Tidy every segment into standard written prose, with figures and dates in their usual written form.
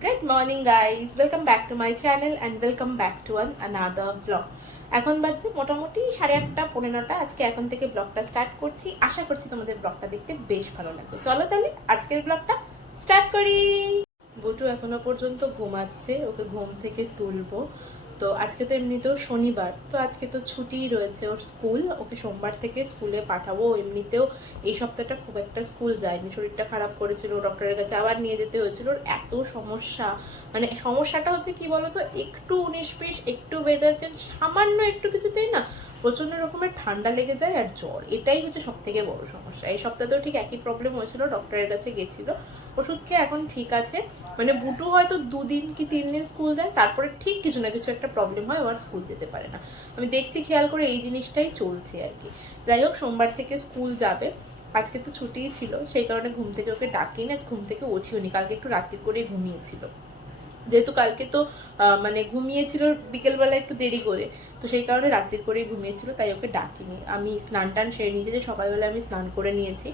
Good morning guys, welcome back to my channel and welcome back to another vlog. এখন বাজছে মোটামুটি 8:30 9:30। আজকে এখন থেকে ব্লগটা স্টার্ট করছি। আশা করছি তোমাদের ব্লগটা দেখতে বেশ ভালো লাগবে। চলো তাহলে আজকের ব্লগটা স্টার্ট করি। বুটু এখনো পর্যন্ত ঘুমাচ্ছে, ওকে ঘুম থেকে তুলবো। তো আজকে তো এমনিতেও শনিবার, তো আজকে তো ছুটিই রয়েছে ওর স্কুল। ওকে সোমবার থেকে স্কুলে পাঠাবো। এমনিতেও এই সপ্তাহটা খুব একটা স্কুল যায়নি, শরীরটা খারাপ করেছিল, ডক্টরের কাছে আবার নিয়ে যেতে হয়েছিল। ওর এত সমস্যা, মানে সমস্যাটা হচ্ছে কি বলতো, একটু 19-20 একটু ওয়েদার চেঞ্জ, সামান্য একটু কিছুতেই না প্রচণ্ড রকমের ঠান্ডা লেগে যায় আর জ্বর। এটাই হচ্ছে সব থেকে বড় সমস্যা। এই সপ্তাহেও ঠিক একই প্রবলেম হয়েছিল, ডক্টরের কাছে গেছিলো, ওষুধ খেয়ে এখন ঠিক আছে। মানে বুটু হয়তো 2 দিন কি 3 দিন স্কুল যায়, তারপরে ঠিক কিছু না কিছু একটা প্রবলেম হয়, ও আর স্কুল যেতে পারে না। আমি দেখছি খেয়াল করে এই জিনিসটাই চলছে আর কি। যাই হোক, সোমবার থেকে স্কুল যাবে। আজকে তো ছুটিই ছিল, সেই কারণে ঘুম থেকে ওকে ডাকি না, ঘুম থেকে ওঠিওনি। কালকে একটু রাত্রি করে ঘুমিয়েছিল, যেহেতু কালকে তো মানে ঘুমিয়েছিল বিকেলবেলা একটু দেরি করে, তো সেই কারণে রাত্রির করেই ঘুমিয়েছিল, তাই ওকে ডাকিনি। আমি স্নান টান সেরে নিয়েছি, যে সকালবেলা আমি স্নান করে নিয়েছি।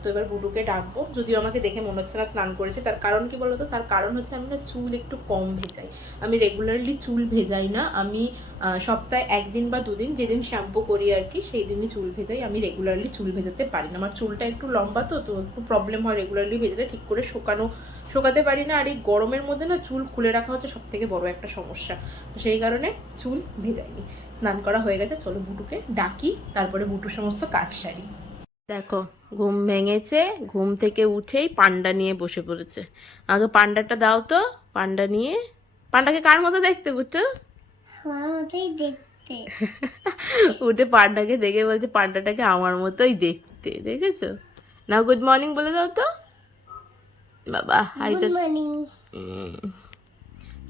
তো এবার বুটুকে ডাকবো। যদিও আমাকে দেখে মনে হচ্ছে না স্নান করেছে। তার কারণ কি বলতো, তার কারণ হচ্ছে আমি না চুল একটু কম ভেজাই। আমি রেগুলারলি চুল ভেজাই না। আমি সপ্তাহে 1 দিন বা 2 দিন, যেদিন শ্যাম্পু করি আর কি, সেই দিনই চুল ভেজাই। আমি রেগুলারলি চুল ভেজাতে পারি না, আমার চুলটা একটু লম্বা, তো একটু প্রবলেম হয় রেগুলারলি ভেজাতে, ঠিক করে শোকাতে পারি না। আর এই গরমের মধ্যে না চুল খুলে রাখা হচ্ছে সব থেকে বড় একটা সমস্যা, তো সেই কারণে চুল ভেজাইনি। স্নান করা হয়ে গেছে, চলো বুটুকে ডাকি, তারপরে বুটুর সমস্ত কাজ সারি। দেখো, ঘুম ভেঙেছে, ঘুম থেকে উঠেই পান্ডা নিয়ে বসে পড়েছে। আগে পান্ডাটা দাও তো। পান্ডা নিয়ে, পান্ডাকে কার মতো দেখতে বুটু? আমার মতোই দেখতে। উঠে পান্ডাকে দেখে বলছে পান্ডাটাকে আমার মতোই দেখতে। দেখেছো? না, গুড মর্নিং বলে দাও তো। বাবা হাই। Good morning.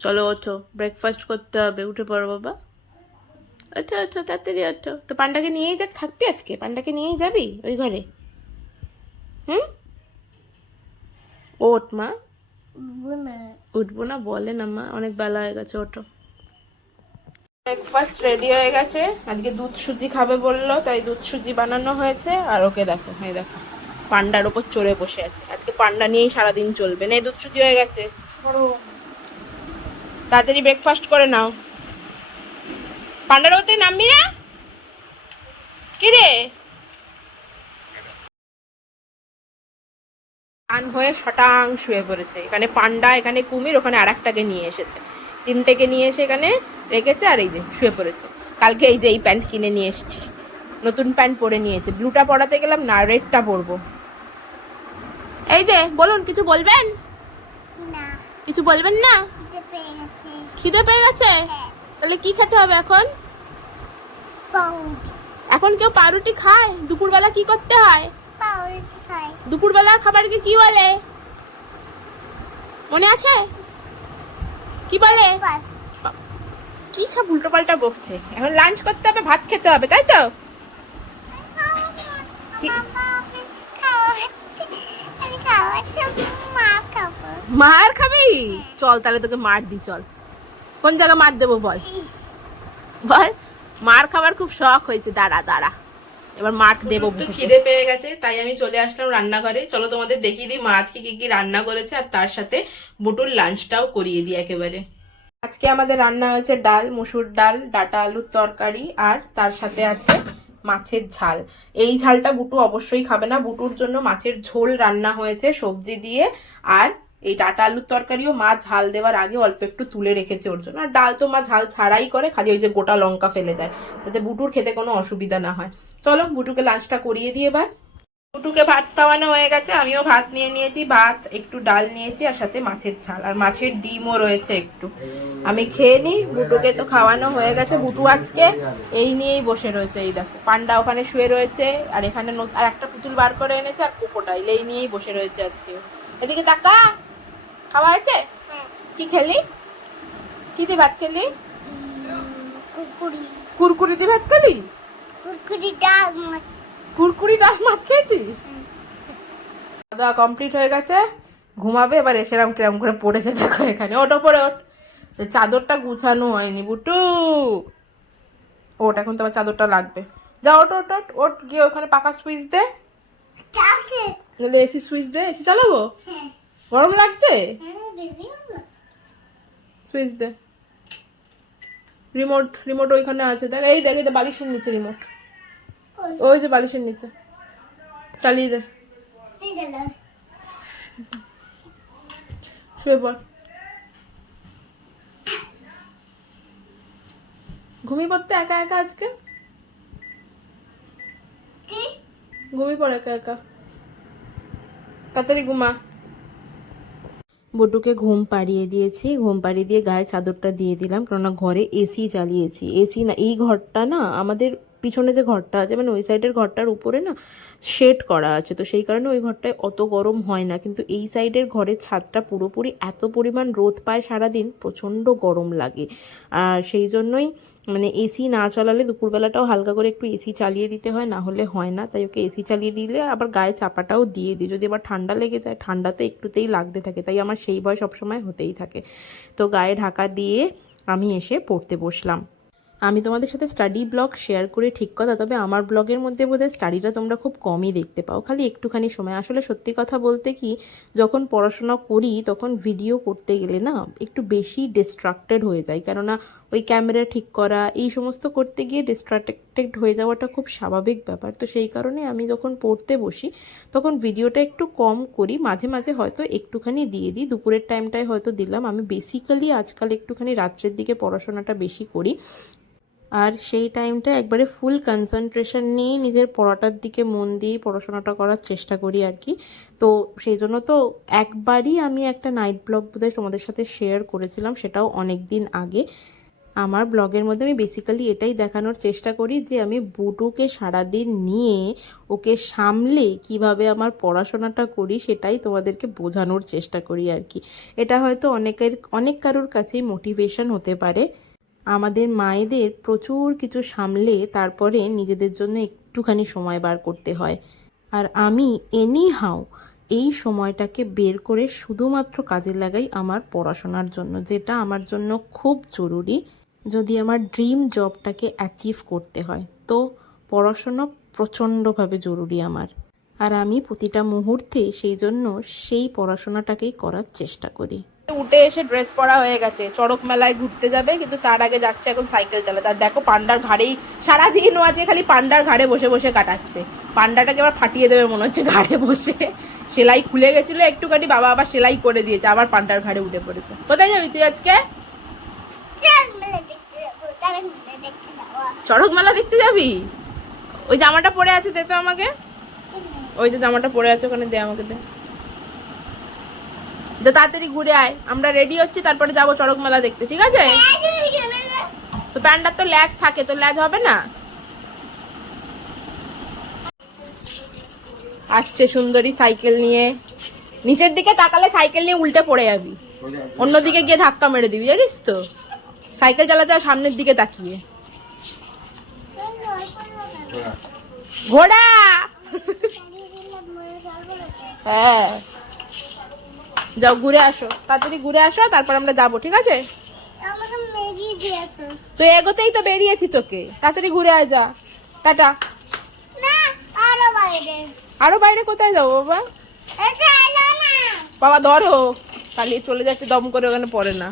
চলো ওঠো, ব্রেকফাস্ট করতে হবে, উঠে পড়ো বাবা। আচ্ছা আচ্ছা, তাড়াতাড়ি ওঠো। তো পান্ডাকে নিয়েই থাকবি আজকে? পান্ডাকে নিয়েই যাবি ওই ঘরে? হুম, ওঠ মা। উঠবো না বলে না মা, অনেক বেলা হয়ে গেছে, ওঠো। ব্রেকফাস্ট রেডি হয়ে গেছে। আজকে দুধ সুজি খাবে বললো, তাই দুধ সুজি বানানো হয়েছে। আর ওকে দেখো, এই দেখো পান্ডার ওপর চড়ে বসে আছে। আজকে পান্ডা নিয়েই সারাদিন চলবে। না, দুধ সুজি হয়ে গেছে, তাড়াতাড়ি ব্রেকফাস্ট করে নাও। পান্ডার ওপর নামবি না? কি রে? আন হয়ে শটাং শুয়ে পড়েছে। এখানে পান্ডা, এখানে কুমির, ওখানে আর একটাকে নিয়ে এসেছে। 3টেকে নিয়ে এসে এখানে রেখেছে, আর এই যে শুয়ে পড়েছে। কালকে এই যে এই প্যান্ট কিনে নিয়ে এসেছি, নতুন প্যান্ট পরে নিয়েছে। ব্লুটা পরাতে গেলাম না, রেডটা পরবো। এই যে বলুন, কিছু বলবেন? না, কিছু বলবেন না? খিদে পেয়ে গেছে। খিদে পেয়ে গেছে? হ্যাঁ। তাহলে কি খেতে হবে এখন? পাউরুটি। এখন কেউ পাউরুটি খায়? দুপুরবেলা কি করতে হয়? পাউরুটি খাই। দুপুরবেলা খাবারকে কি বলে মনে আছে? কি বলে? কি সব উল্টো পাল্টা বকছে। এখন লাঞ্চ করতে হবে, ভাত খেতে হবে, তাই তো? মার খাবি? চল তাহলে তোকে মার দি, চল। কোন জায়গা মার দেবো বল? বল। মার খাবার খুব শখ হয়েছে, দাঁড়া দাঁড়া, এবার মার দেবো। খিদে পেয়ে গেছে, তাই আমি চলে আসলাম রান্নাঘরে। চলো তোমাদের দেখিয়ে দিই মা আজকে কি কি রান্না করেছে, আর তার সাথে বুটুর লাঞ্চটাও করিয়ে দিই একেবারে। আজকে আমাদের রান্না হয়েছে ডাল, মসুর ডাল, ডাটা আলুর তরকারি, আর তার সাথে আছে মাছের ঝাল। এই ঝালটা বুটু অবশ্যই খাবে না, বুটুর জন্য মাছের ঝোল রান্না হয়েছে সবজি দিয়ে। আর এই ডাটা আলুর তরকারিও মা ঝাল দেওয়ার আগে অল্প একটু তুলে রেখেছে ওর জন্য। আর ডাল তো মা ঝাল ছাড়াই করে, খালি ওই যে গোটা লঙ্কা ফেলে দেয়, যাতে বুটুর খেতে কোনো অসুবিধা না হয়। চলো বুটুকে লাঞ্চটা করিয়ে দিয়ে এবার। বুটুকে ভাত খাওয়ানো হয়ে গেছে, আমিও ভাত নিয়ে নিয়েছি। ভাত, একটু ডাল নিয়েছি, আর সাথে মাছের ঝাল, আর মাছের ডিমও রয়েছে একটু। আমি খেয়ে নিই, বুটুকে তো খাওয়ানো হয়ে গেছে। বুটু আজকে এই নিয়েই বসে রয়েছে। এই দেখো পান্ডা ওখানে শুয়ে রয়েছে, আর এখানে আর একটা পুতুল বার করে এনেছে, আর ক্রোকোডাইল, এই নিয়েই বসে রয়েছে আজকে। এদিকে তাকা। খাওয়া হয়েছে? কি খেলি? কি দিয়ে ভাত খেলি? কুরকুরি। কুরকুরি দিয়ে ভাত খেলি? কুরকুরি ডাল মাছ। কুরকুরি ডাল মাছ খেয়েছিস? খাওয়া কমপ্লিট হয়ে গেছে, ঘুমাবে এবার। এসেরাম কিরম করে পড়েছে দেখো এখানে। ওটা পরে ওঠ, চাদরটা গুছানো হয়নি বুটু। ওট, এখন তো আবার চাদরটা লাগবে। যা ওট ওট ওট ওট, গিয়ে ওখানে পাকা সুইচ দে, নাহলে এসি সুইচ দে। এসি চালাবো? গরম লাগছে? সুইচ দে। রিমোট ওইখানে আছে, দেখ এই দেখ, এই যে বালিশের নিচে রিমোট, ওই যে বালিশের নিচে, চালিয়ে দে। শুয়ে পড়, ঘুমিয়ে পড়তে একা একা আজকে, ঘুমিয়ে পড় একা একা, তাড়াতাড়ি ঘুমা। বড্ডুকে ঘুম পাড়িয়ে দিয়েছি, ঘুম পাড়িয়ে দিয়ে গায়ে চাদরটা দিয়ে দিলাম, কেননা ঘরে এসি চালিয়েছি। এসি না, এই ঘরটা না আমাদের পিছনে যে ঘরটা আছে, মানে ওই সাইডের ঘরটার উপরে না শেড করা আছে, তো সেই কারণে ওই ঘরটায় অত গরম হয় না, কিন্তু এই সাইডের ঘরের ছাদটা পুরোপুরি এত পরিমাণ রোদ পায় সারাদিন, প্রচণ্ড গরম লাগে। আর সেই জন্যই মানে এসি না চালালে দুপুরবেলাটাও হালকা করে একটু এসি চালিয়ে দিতে হয়, না হলে হয় না। তাই ওকে এসি চালিয়ে দিলে আবার গায়ে চাপাটাও দিয়ে দিই, যদি আবার ঠান্ডা লেগে যায়, ঠান্ডা তো একটুতেই লাগতে থাকে, তাই আমার সেই ভয় সবসময় হতেই থাকে। তো গায়ে ঢাকা দিয়ে আমি এসে পড়তে বসলাম। আমি তোমাদের সাথে স্টাডি ব্লগ শেয়ার করে ঠিক কথা, তবে আমার ব্লগের মধ্যে বোধহয় স্টাডিটা তোমরা খুব কমই দেখতে পাও, খালি একটুখানি সময়। আসলে সত্যি কথা বলতে কি, যখন পড়াশোনা করি তখন ভিডিও করতে গেলে না একটু বেশি ডিস্ট্রাক্টেড হয়ে যায়, কেননা ওই ক্যামেরা ঠিক করা এই সমস্ত করতে গিয়ে ডিস্ট্রাক্টেড হয়ে যাওয়াটা খুব স্বাভাবিক ব্যাপার। তো সেই কারণে আমি যখন পড়তে বসি তখন ভিডিওটা একটু কম করি, মাঝে মাঝে হয়তো একটুখানি দিয়ে দিই, দুপুরের টাইমটায় হয়তো দিলাম। আমি বেসিক্যালি আজকাল একটুখানি রাত্রের দিকে পড়াশোনাটা বেশি করি, আর সেই টাইমটা একবারে ফুল কনসেন্ট্রেশন নিয়ে নিজের পড়াটার দিকে মন দিয়ে পড়াশোনাটা করার চেষ্টা করি আর কি। তো সেই জন্য তো একবারই আমি একটা নাইট ব্লগ বোধহয় তোমাদের সাথে শেয়ার করেছিলাম, সেটাও অনেক দিন আগে। আমার ব্লগের মধ্যে আমি বেসিক্যালি এটাই দেখানোর চেষ্টা করি যে আমি বুটুকে সারাদিন নিয়ে ওকে সামলে কিভাবে আমার পড়াশোনাটা করি, সেটাই তোমাদেরকে বোঝানোর চেষ্টা করি আর কি। এটা হয়তো অনেক কারোর কাছেই মোটিভেশন হতে পারে। আমাদের মায়েদের প্রচুর কিছু সামলে তারপরে নিজেদের জন্য একটুখানি সময় বার করতে হয়, আর আমি এনিহাউ এই সময়টাকে বের করে শুধুমাত্র কাজে লাগাই আমার পড়াশোনার জন্য, যেটা আমার জন্য খুব জরুরি। যদি আমার ড্রিম জবটাকে অ্যাচিভ করতে হয় তো পড়াশোনা প্রচণ্ডভাবে জরুরি আমার, আর আমি প্রতিটা মুহূর্তে সেই জন্য সেই পড়াশোনাটাকেই করার চেষ্টা করি। উঠে এসে ড্রেস পরা হয়ে গেছে, চড়ক মেলায় ঘুরতে যাবে, কিন্তু তার আগে যাচ্ছে এখন সাইকেল চালাতে। আর দেখো পান্ডার ঘাড়েই সারাদিন ও আছে খালি পান্ডার ঘাড়ে বসে বসে কাটাচ্ছে। পান্ডাটাকে আবার ফাটিয়ে দেবে মনে হচ্ছে ঘাড়ে বসে। সেলাই খুলে গেছিল একটুখানি, বাবা আবার সেলাই করে দিয়েছে, আবার পান্ডার ঘাড়ে উঠে পড়েছে। কোথায় যাবি তুই আজকে? চড়ক মেলা দেখতে যাবি? ওই জামাটা পরে আছে, দে তো আমাকে। ওই যে জামাটা পরে আছে ওখানে, দে আমাকে, দে। তাড়াতাড়ি ঘুরে আয়, আমরা রেডি হচ্ছি, তারপরে যাবো চড়ক মেলা দেখতে, ঠিক আছে? তো প্যান্ডার তো ল্যাজ থাকে, তো ল্যাজ হবে না। আসছে সুন্দরী সাইকেল নিয়ে, নিচের দিকে তাকালে সাইকেল নিয়ে উল্টে পড়ে যাবি, অন্যদিকে গিয়ে ধাক্কা মেরে দিবি, জানিস তো। সাইকেল চালাতে হয় সামনের দিকে তাকিয়ে। ঘোড়া। হ্যাঁ, যাও ঘুরে আসো, তাড়াতাড়ি ঘুরে আসো, তারপর আমরা যাবো, ঠিক আছে? তুই এগোতেই তো বেরিয়েছি তোকে, তাড়াতাড়ি ঘুরে আয়, যা। টাটা। আরো বাইরে কোথায় যাবো বাবা? বাবা ধরো, পালিয়ে চলে যাচ্ছে দম করে, ওখানে পড়ে না।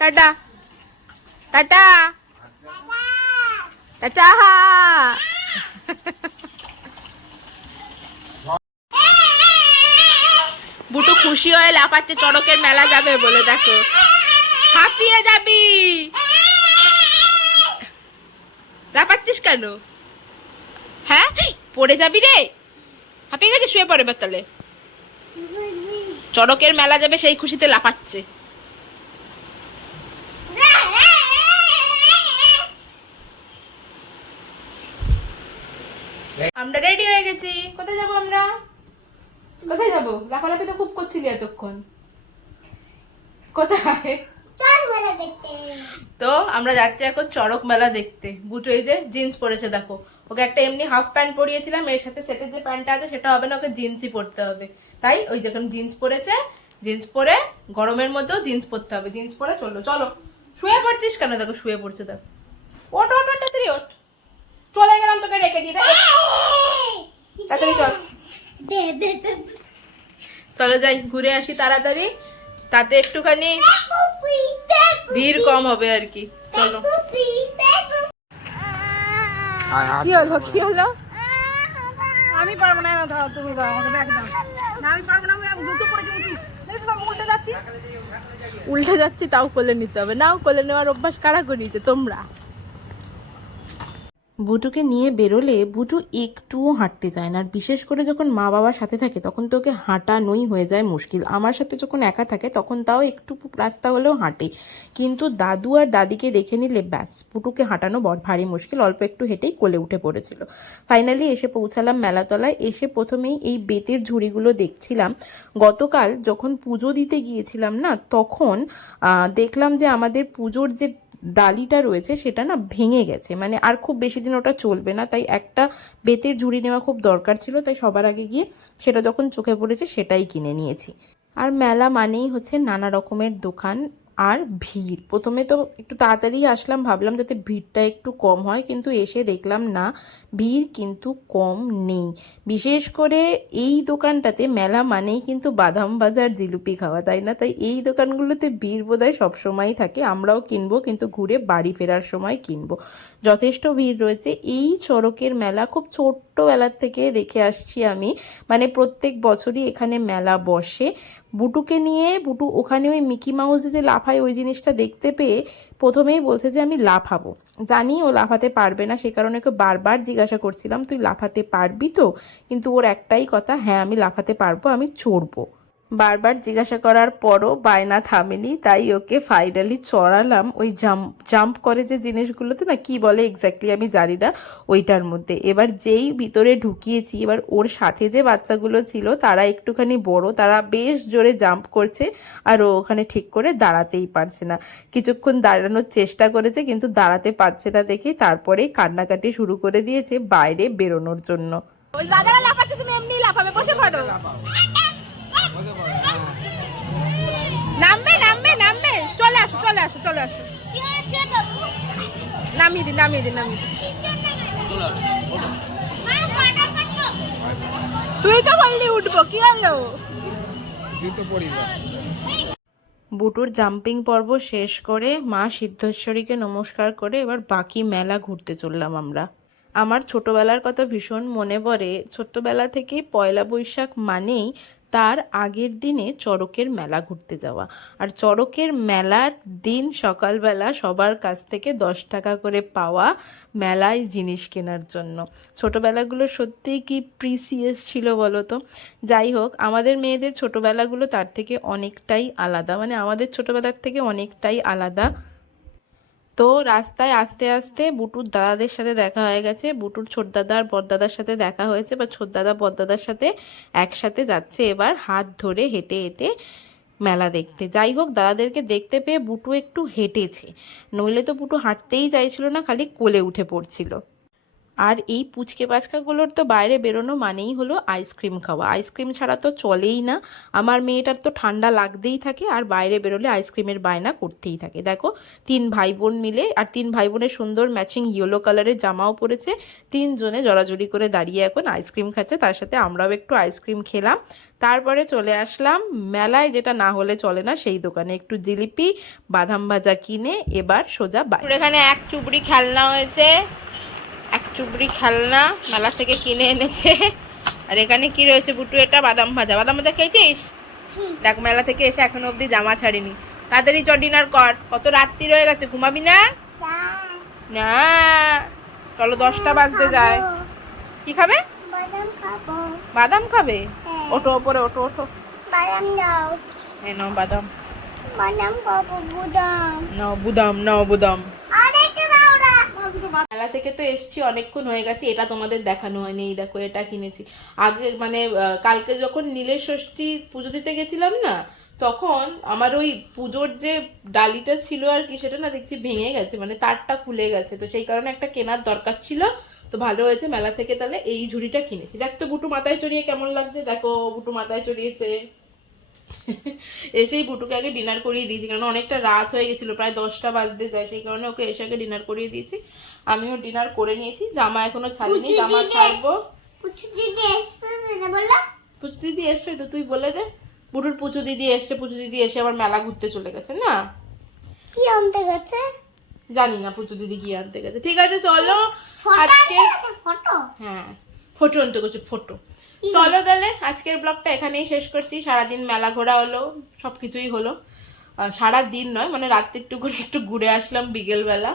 Tata tata tata. বুটু খুশি হয়ে লাফাচ্ছে চড়কের মেলা যাবে বলে, দেখো হাঁপিয়ে যাবি। লাফাচ্ছিস কেন? হ্যাঁ, পড়ে যাবি রে, হাঁপিয়ে গেছে, শুয়ে পড়ে তাহলে। চড়কের মেলা যাবে সেই খুশিতে লাফাচ্ছে। আমরা রেডি হয়ে গেছি, কোথায় যাবো আমরা? কোথায় যাবো? লাফালাফি তো খুব করছিলি এতক্ষণ, কোথায়? তো আমরা যাচ্ছি এখন চড়ক মেলা দেখতে। বুটু এই যে জিন্স পরেছে, দেখো। ওকে একটা এমনি হাফ প্যান্ট পরিয়েছিলাম, এর সাথে সেটের যে প্যান্টটা আছে সেটা হবে না, ওকে জিন্সই পরতে হবে। তাই ওই যখন জিন্স পরেছে, জিন্স পরে গরমের মধ্যেও জিন্স পরতে হবে, জিন্স পরে চলো। চলো, শুয়ে পড়ছিস কেন? দেখো শুয়ে পড়ছে, দেখো। ওট ওট ওট, তাড়াতাড়ি ওঠ। চলে গেলাম, তোকে রেখে দিয়ে, তাড়াতাড়ি চল। চলো যাই, ঘুরে আসি তাড়াতাড়ি। তাতে একটুখানি ভিড় কম হবে আর কি। চলো, কি হলো কি হলো? আমি পারবো না, দাও তুমি দাও আমাকে ব্যাগ দাও। না আমি পারবো না, আমি দুটো পড়ে উঠি। দেখো তো উল্টে যাচ্ছি। উল্টে যাচ্ছি তাও কোলে নিতে হবে। নাও, কোলে নেওয়ার অভ্যাস কারা করিয়েছে? তোমরা। বুটুকে নিয়ে বেরোলে বুটু একটুও হাঁটতে চায় না, আর বিশেষ করে যখন মা বাবার সাথে থাকে তখন তো ওকে হাঁটানোই হয়ে যায় মুশকিল। আমার সাথে যখন একা থাকে তখন তাও একটু রাস্তা হলেও হাঁটে, কিন্তু দাদু আর দাদিকে দেখে নিলে ব্যাস বুটুকে হাঁটানো বড় ভারী মুশকিল। অল্প একটু হেঁটেই কোলে উঠে পড়েছিল। ফাইনালি এসে পৌঁছালাম মেলাতলায়। এসে প্রথমেই এই বেতের ঝুড়িগুলো দেখছিলাম। গতকাল যখন পুজো দিতে গিয়েছিলাম না, তখন দেখলাম যে আমাদের পুজোর যে ডালিটা রয়েছে সেটা না ভেঙে গেছে, মানে আর খুব বেশি দিন ওটা চলবে না, তাই একটা বেতের ঝুড়ি নেওয়া খুব দরকার ছিল। তাই সবার আগে গিয়ে সেটা যখন চোখে পড়েছে সেটাই কিনে নিয়েছি। আর মেলা মানেই হচ্ছে নানা রকমের দোকান আর ভিড়। প্রথমে তো একটু তাড়াতাড়ি আসলাম, ভাবলাম যাতে ভিড়টা একটু কম হয়, কিন্তু এসে দেখলাম না, ভিড় কিন্তু কম নেই। বিশেষ করে এই দোকানটাতে, মেলা মানেই কিন্তু বাদাম বাজার জিলিপি খাওয়া, তাই না? তাই এই দোকানগুলোতে ভিড় বোধহয় সবসময়ই থাকে। আমরাও কিনবো, কিন্তু ঘুরে বাড়ি ফেরার সময় কিনবো। যথেষ্ট ভিড় রয়েছে। এই চড়কের মেলা খুব ছোট্টবেলার থেকে দেখে আসছি আমি, মানে প্রত্যেক বছরই এখানে মেলা বসে। বুটুকে নিয়ে, বুটু ওখানে ওই মিকি মাউসে যে লাফায় ওই জিনিসটা দেখতে পেয়ে প্রথমেই বলছে যে আমি লাফাবো। জানি ও লাফাতে পারবে না, সে কারণে ওকে বারবার জিজ্ঞাসা করছিলাম তুই লাফাতে পারবি তো? কিন্তু ওর একটাই কথা, হ্যাঁ আমি লাফাতে পারবো, আমি চড়বো। বারবার জিজ্ঞাসা করার পরও বায়না থামেনি, তাই ওকে ফাইনালি চড়ালাম। ওই জাম্প করে যে জিনিসগুলোতে না, কি বলে এক্স্যাক্টলি আমি জানি না, ওইটার মধ্যে। এবার যেই ভিতরে ঢুকিয়েছি, এবার ওর সাথে যে বাচ্চাগুলো ছিল তারা একটুখানি বড়, তারা বেশ জোরে জাম্প করছে, আর ও ওখানে ঠিক করে দাঁড়াতেই পারছে না। কিছুক্ষণ দাঁড়ানোর চেষ্টা করেছে, কিন্তু দাঁড়াতে পারছে না দেখে তারপরেই কান্নাকাটি শুরু করে দিয়েছে বাইরে বেরোনোর জন্য। ওই দাদারা লাফাচ্ছে, তুমি এমনি লাফাবে, বসে পড়ো। নামবে নামবে নামবে, চলে আসো চলে আসো চলে আসো। নামিয়ে দিন নামিয়ে দিন নামিয়ে দিন। তুই তো বললি উঠবো, কি হলো? বুটুর জাম্পিং পর্ব শেষ করে মা সিদ্ধেশ্বরীকে নমস্কার করে এবার বাকি মেলা ঘুরতে চললাম আমরা। আমার ছোটবেলার কথা ভীষণ মনে পড়ে। ছোট্টবেলা থেকেই পয়লা বৈশাখ মানেই তার আগের দিনে চড়কের মেলা ঘুরতে যাওয়া। আর চড়কের মেলার দিন সকালবেলা সবার কাছ থেকে 10 টাকা করে পাওয়া মেলায় জিনিস কেনার জন্য। ছোটোবেলাগুলো সত্যিই কি প্রিসিয়াস ছিল বলো তো। যাই হোক, আমাদের মেয়েদের ছোটোবেলাগুলো তার থেকে অনেকটাই আলাদা, মানে আমাদের ছোটোবেলার থেকে অনেকটাই আলাদা। তো রাস্তায় আস্তে আস্তে বুটুর দাদাদের সাথে দেখা হয়ে গেছে। বুটুর ছোটদাদা আর বড়দাদার সাথে দেখা হয়েছে, বা ছোটদাদা বড়দাদার সাথে একসাথে যাচ্ছে এবার হাত ধরে হেঁটে হেঁটে মেলা দেখতে। যাই হোক, দাদাদেরকে দেখতে পেয়ে বুটু একটু হেঁটেছে, নইলে তো বুটু হাঁটতেই চাইছিল না, খালি কোলে উঠে পড়ছিল। আর এই পুচকে পাচকাগুলোর তো বাইরে বেরোনো মানেই হলো আইসক্রিম খাওয়া। আইসক্রিম ছাড়া তো চলেই না। আমার মেয়েটার তো ঠান্ডা লাগতেই থাকে, আর বাইরে বেরোলে আইসক্রিমের বায়না করতেই থাকে। দেখো, 3 ভাই বোন মিলে, আর 3 ভাই বোনের সুন্দর ম্যাচিং ইয়েলো কালারের জামাও পরেছে। 3 জনে জড়াজড়ি করে দাঁড়িয়ে এখন আইসক্রিম খাচ্ছে, তার সাথে আমরাও একটু আইসক্রিম খেলাম। তারপরে চলে আসলাম মেলায়, যেটা না হলে চলে না, সেই দোকানে একটু জিলিপি বাদাম ভাজা কিনে এবার সোজা বাইরে। এখানে এক চুবড়ি খেলনা হয়েছে, এক চুবড়ি খেলনা মেলা থেকে কিনে এনেছে। আর এখানে কি রয়েছে বুটু? এটা বাদাম ভাজা। বাদাম ভাজা খেয়েছিস? দেখ, মেলা থেকে এসে এখনো অবধি জামা ছাড়িনি। তাড়াতাড়ি চ, ডিনার কর, কত রাত্রি রয়ে গেছে, ঘুমাবি না? না, চলো 10টা বাজতে যায়। কি খাবে? বাদাম খাবো। বাদাম খাবে? হ্যাঁ। ওঠো ওপরে, ওঠো ওঠো। বাদাম দাও। এই নাও বাদাম। বাদাম খাবো, বুদাম। নাও বুদাম, নাও বুদাম। আরেকটা দাও না। মেলা থেকে তো এসছি, অনেকক্ষণ হয়ে গেছে। এটা তোমাদের দেখানো হয়নি, এই দেখো এটা কিনেছি। আগে মানে কালকে যখন নীলের ষষ্ঠী পুজো দিতে গেছিলাম না, তখন আমার ওই পুজোর যে ডালিটা ছিল আর কি, সেটা না দেখছি ভেঙে গেছে, মানে তারটা খুলে গেছে। তো সেই কারণে একটা কেনার দরকার ছিল। তো ভালো হয়েছে মেলা থেকে তাহলে এই ঝুড়িটা কিনেছি। দেখ তো বুটু মাথায় চড়িয়ে কেমন লাগছে, দেখো বুটু মাথায় চড়িয়েছে। এসেই বুটুকে আগে ডিনার করিয়ে দিয়েছি, কারণ অনেকটা রাত হয়ে গেছিলো, প্রায় 10টা বাজতে যায়, সেই কারণে ওকে এসে আগে ডিনার করিয়ে দিয়েছি। আমিও ডিনার করে নিয়েছি, জামা এখনো ছাড়িনি, জামা ছাড়বো। পুচু দিদি এসছে না বললা? পুচু দিদি এসছে তো, তুই বলে দে। বুটুর পুচু দিদি এসছে, পুচু দিদি এসে আবার মেলা ঘুরতে চলে গেছে না? কি আনতে গেছে? জানি না পুচু দিদি কি আনতে গেছে। ঠিক আছে চলো ফটো আজকে, আনতে গেছে, ফটো। হ্যাঁ ফটো আনতে গেছে, ফটো। চলো তাহলে আজকের ব্লগটা এখানেই শেষ করছি। সারাদিন মেলা ঘোরা হলো, সবকিছুই হলো। সারা দিন নয়, মানে রাত্রে একটু করে একটু ঘুরে আসলাম বিকেল বেলা,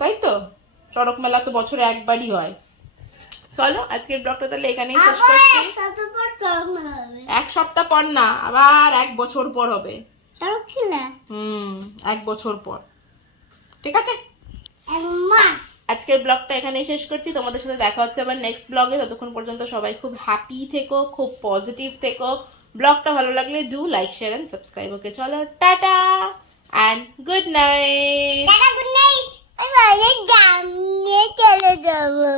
তাই তো। চড়ক মেলা তো বছরে একবারই হয়। চলো আজকের ব্লগটা তাহলে এখানেই শেষ আবার করছি। এক সপ্তাহ পর চড়ক মেলা হবে। এক সপ্তাহ পর না, আবার 1 বছর পর হবে। চড়ক খেলা 1 বছর পর, ঠিক আছে। এক মাস। আজকের ব্লগটা এখানেই শেষ করছি। তোমাদের সাথে দেখা হচ্ছে আবার নেক্সট ব্লগে। ততক্ষণ পর্যন্ত সবাই খুব হ্যাপি থেকো, খুব পজিটিভ থেকো। ব্লগটা ভালো লাগলে do like, share and subscribe. Okay চলো, tata and good night. Tata, good night. আমি বাইরে গান নিয়ে চলে যাবো।